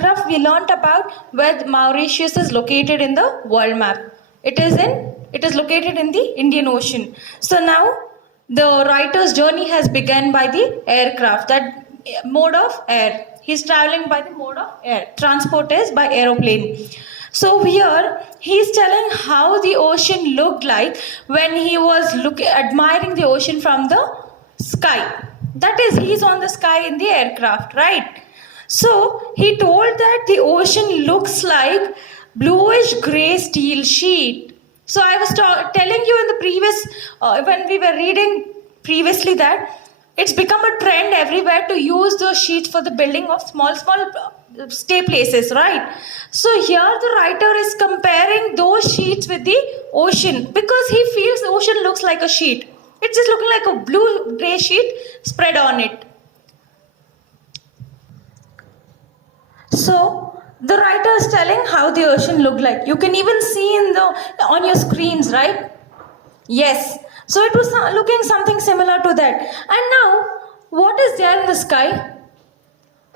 aircraft, we learnt about where Mauritius is located in the world map. It is located in the Indian Ocean. So now the writer's journey has begun by the aircraft, that mode of air. He's traveling by the mode of air. Transport is by aeroplane. So here he's telling how the ocean looked like when he was admiring the ocean from the sky. That is, he's on the sky in the aircraft, right? So he told that the ocean looks like bluish gray steel sheet. So I was telling you in the previous, when we were reading previously, that it's become a trend everywhere to use those sheets for the building of small stay places, right? So here the writer is comparing those sheets with the ocean because he feels the ocean looks like a sheet. It's just looking like a blue gray sheet spread on it. So the writer is telling how the ocean looked like. You can even see on your screens, right? Yes. So it was looking something similar to that. And now, what is there in the sky?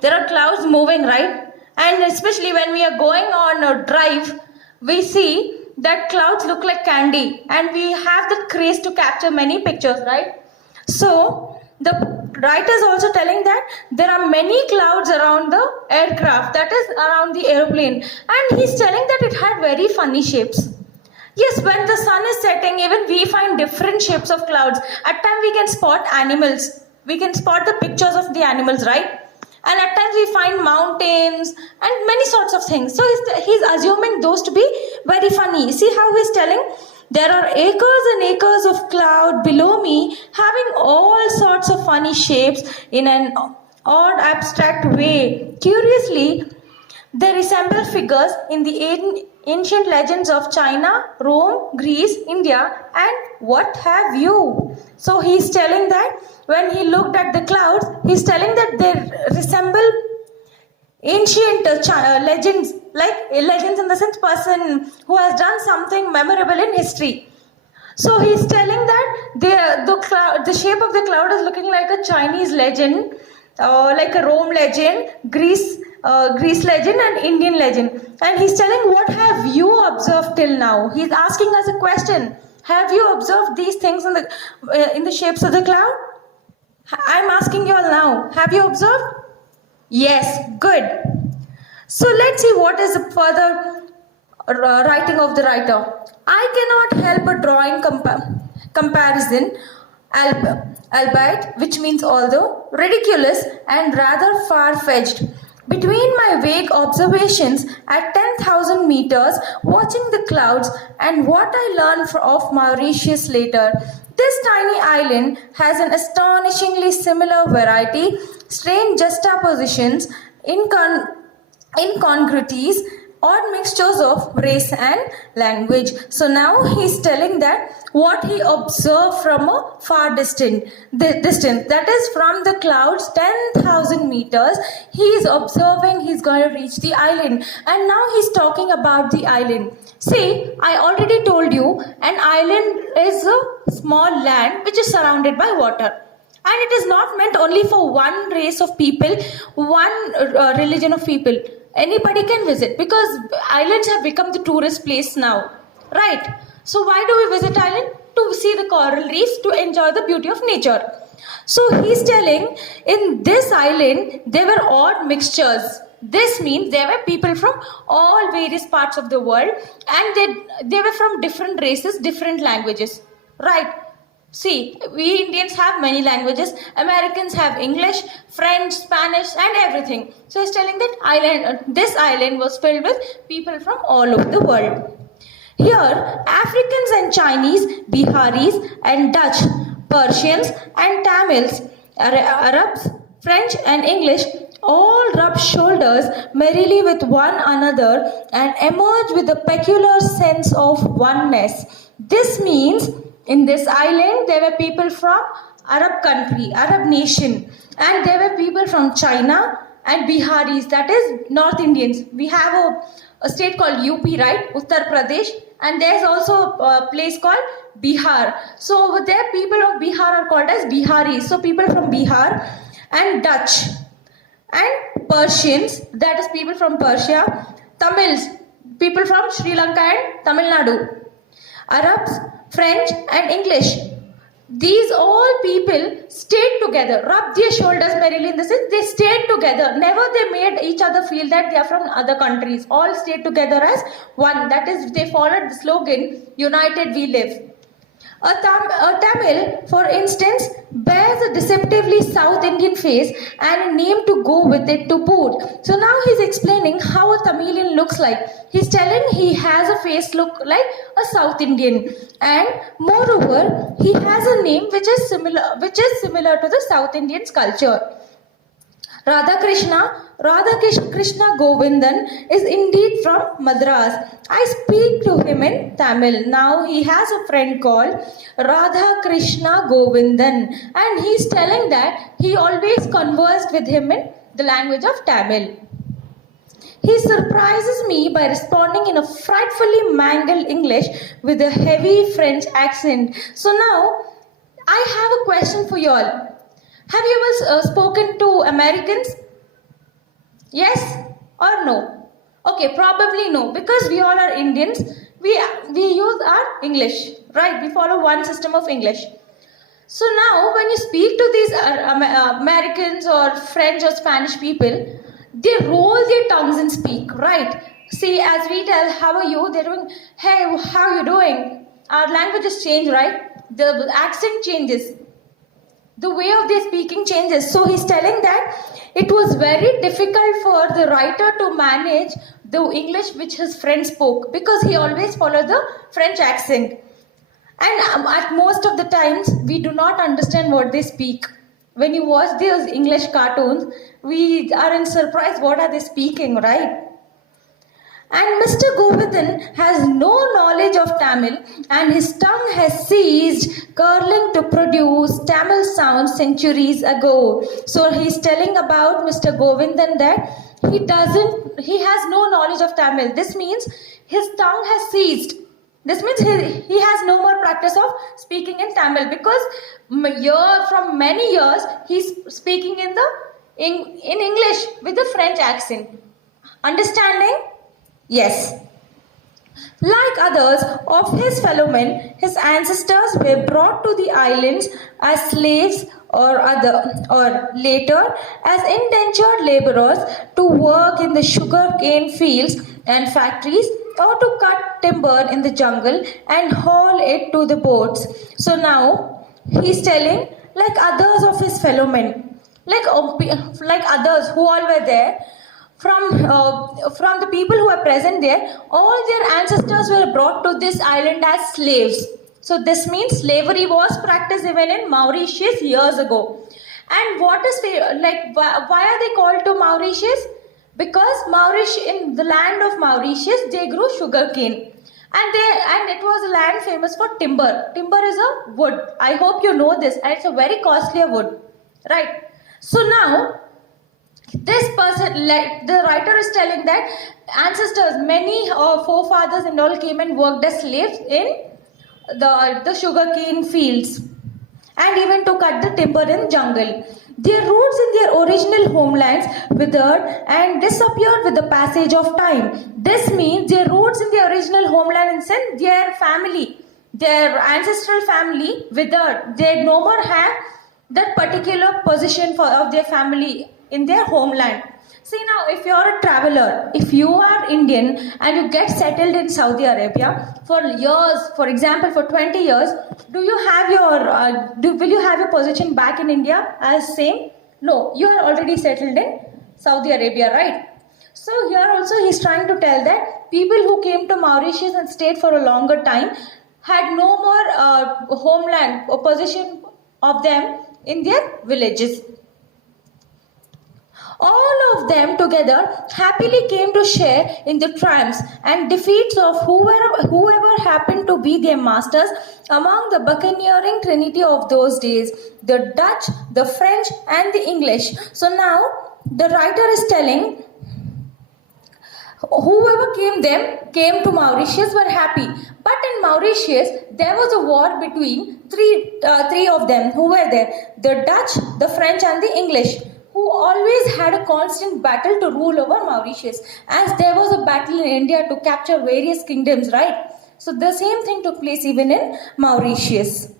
There are clouds moving, right? And especially when we are going on a drive, we see that clouds look like candy. And we have the craze to capture many pictures, right? So the writer is also telling that there are many clouds around the aircraft, that is around the airplane. And he's telling that it had very funny shapes. Yes, when the sun is setting, even we find different shapes of clouds. At times we can spot animals. We can spot the pictures of the animals, right? And at times we find mountains and many sorts of things. So he's assuming those to be very funny. See how he's telling? There are acres and acres of cloud below me having all sorts of funny shapes in an odd abstract way. Curiously, they resemble figures in the ancient legends of China, Rome, Greece, India, and what have you. So he's telling that when he looked at the clouds, he's telling that they resemble ancient legends, like legends in the sense person who has done something memorable in history. So he's telling that the shape of the cloud is looking like a Chinese legend, like a Rome legend, Greece legend, and Indian legend. And he's telling, what have you observed till now? He's asking us a question. Have you observed these things in the shapes of the cloud? I'm asking you all now. Have you observed? Yes, good. So let's see what is the further writing of the writer. I cannot help but drawing comparison, albeit, which means although, ridiculous and rather far-fetched, between my vague observations at 10,000 meters watching the clouds and what I learned of Mauritius later. This tiny island has an astonishingly similar variety, strange juxtapositions, incongruities, odd mixtures of race and language. So now he's telling that what he observed from a far distance, that is from the clouds 10,000 meters, he is observing he's going to reach the island. And now he's talking about the island. See, I already told you an island is a small land which is surrounded by water. And it is not meant only for one race of people, one religion of people. Anybody can visit because islands have become the tourist place now, right? So why do we visit island? To see the coral reefs, to enjoy the beauty of nature. So he's telling in this island there were odd mixtures. This means there were people from all various parts of the world and they were from different races, different languages, right? See, we Indians have many languages. Americans have English, French, Spanish, and everything. So he's telling that this island was filled with people from all over the world. Here, Africans and Chinese, Biharis and Dutch, Persians and Tamils, Arabs, French and English all rub shoulders merrily with one another and emerge with a peculiar sense of oneness. This means in this island, there were people from Arab country, Arab nation, and there were people from China and Biharis, that is North Indians. We have a state called UP, right? Uttar Pradesh, and there's also a place called Bihar. So over there, people of Bihar are called as Biharis. So people from Bihar and Dutch and Persians, that is people from Persia, Tamils, people from Sri Lanka and Tamil Nadu, Arabs, French and English. These all people stayed together, rubbed their shoulders merrily in the sense they stayed together. Never they made each other feel that they are from other countries. All stayed together as one. That is, they followed the slogan, United We Live. A Tamil, for instance, bears a deceptively South Indian face and a name to go with it to boot. So now he's explaining how a Tamilian looks like. He's telling he has a face look like a South Indian, and moreover, he has a name which is similar to the South Indian's culture. Radha Krishna Govindan is indeed from Madras. I speak to him in Tamil. Now he has a friend called Radha Krishna Govindan, and he's telling that he always conversed with him in the language of Tamil. He surprises me by responding in a frightfully mangled English with a heavy French accent. So now I have a question for you all. Have you ever spoken to Americans? Yes or no? Okay, probably no, because we all are Indians. We use our English, right? We follow one system of English. So now, when you speak to these Americans or French or Spanish people, they roll their tongues and speak, right? See, as we tell, how are you? They're doing, hey, how are you doing? Our languages change, right? The accent changes. The way of their speaking changes. So he's telling that it was very difficult for the writer to manage the English which his friend spoke, because he always followed the French accent. And at most of the times, we do not understand what they speak. When you watch those English cartoons, we are in surprise, what are they speaking, right? And Mr. Govindan has no knowledge of Tamil, and his tongue has ceased curling to produce Tamil sounds centuries ago. So he's telling about Mr. Govindan that he has no knowledge of Tamil. This means his tongue has ceased. This means he has no more practice of speaking in Tamil, because from many years he's speaking in English with a French accent. Understanding? Yes. Like others of his fellow men, his ancestors were brought to the islands as slaves or later as indentured laborers to work in the sugar cane fields and factories, or to cut timber in the jungle and haul it to the boats. So now he's telling, like others of his fellow men, like others who all were there, from the people who are present there, all their ancestors were brought to this island as slaves. So this means slavery was practiced even in Mauritius years ago. And why are they called to Mauritius? Because in the land of Mauritius, they grew sugarcane. And it was a land famous for timber. Timber is a wood. I hope you know this. And it's a very costly wood. Right? So now, this person, the writer is telling that ancestors, many forefathers and all came and worked as slaves in the sugarcane fields, and even to cut the timber in jungle. Their roots in their original homelands withered and disappeared with the passage of time. This means their roots in their original homeland, in sense their family, their ancestral family withered. They no more have that particular position of their family in their homeland. See now, if you are a traveler, if you are Indian and you get settled in Saudi Arabia for years, for example for 20 years, will you have your position back in India as same? No, you are already settled in Saudi Arabia, right? So here also he's trying to tell that people who came to Mauritius and stayed for a longer time had no more homeland or position of them in their villages. All of them together happily came to share in the triumphs and defeats of whoever happened to be their masters among the buccaneering trinity of those days, the Dutch, the French and the English. So now the writer is telling, whoever came to Mauritius were happy. But in Mauritius, there was a war between three of them who were there, the Dutch, the French and the English, who always had a constant battle to rule over Mauritius, as there was a battle in India to capture various kingdoms, right? So the same thing took place even in Mauritius,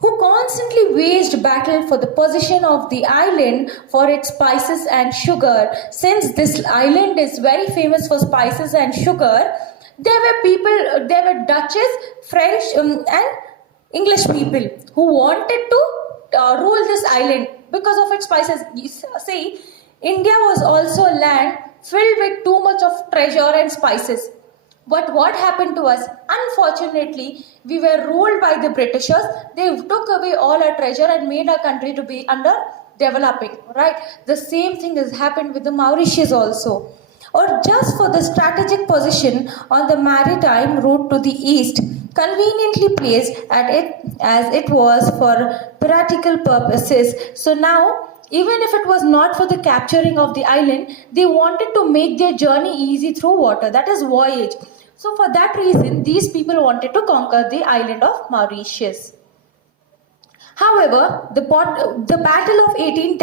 who constantly waged battle for the possession of the island for its spices and sugar. Since this island is very famous for spices and sugar, there were Dutches, French, and English people who wanted to rule this island because of its spices. See, India was also a land filled with too much of treasure and spices. But what happened to us? Unfortunately, we were ruled by the Britishers. They took away all our treasure and made our country to be under developing, right? The same thing has happened with the Mauritius also. Or just for the strategic position on the maritime route to the east, conveniently placed at it as it was for piratical purposes. So now, even if it was not for the capturing of the island, they wanted to make their journey easy through water, that is voyage. So for that reason, these people wanted to conquer the island of Mauritius. However, the Battle of 1810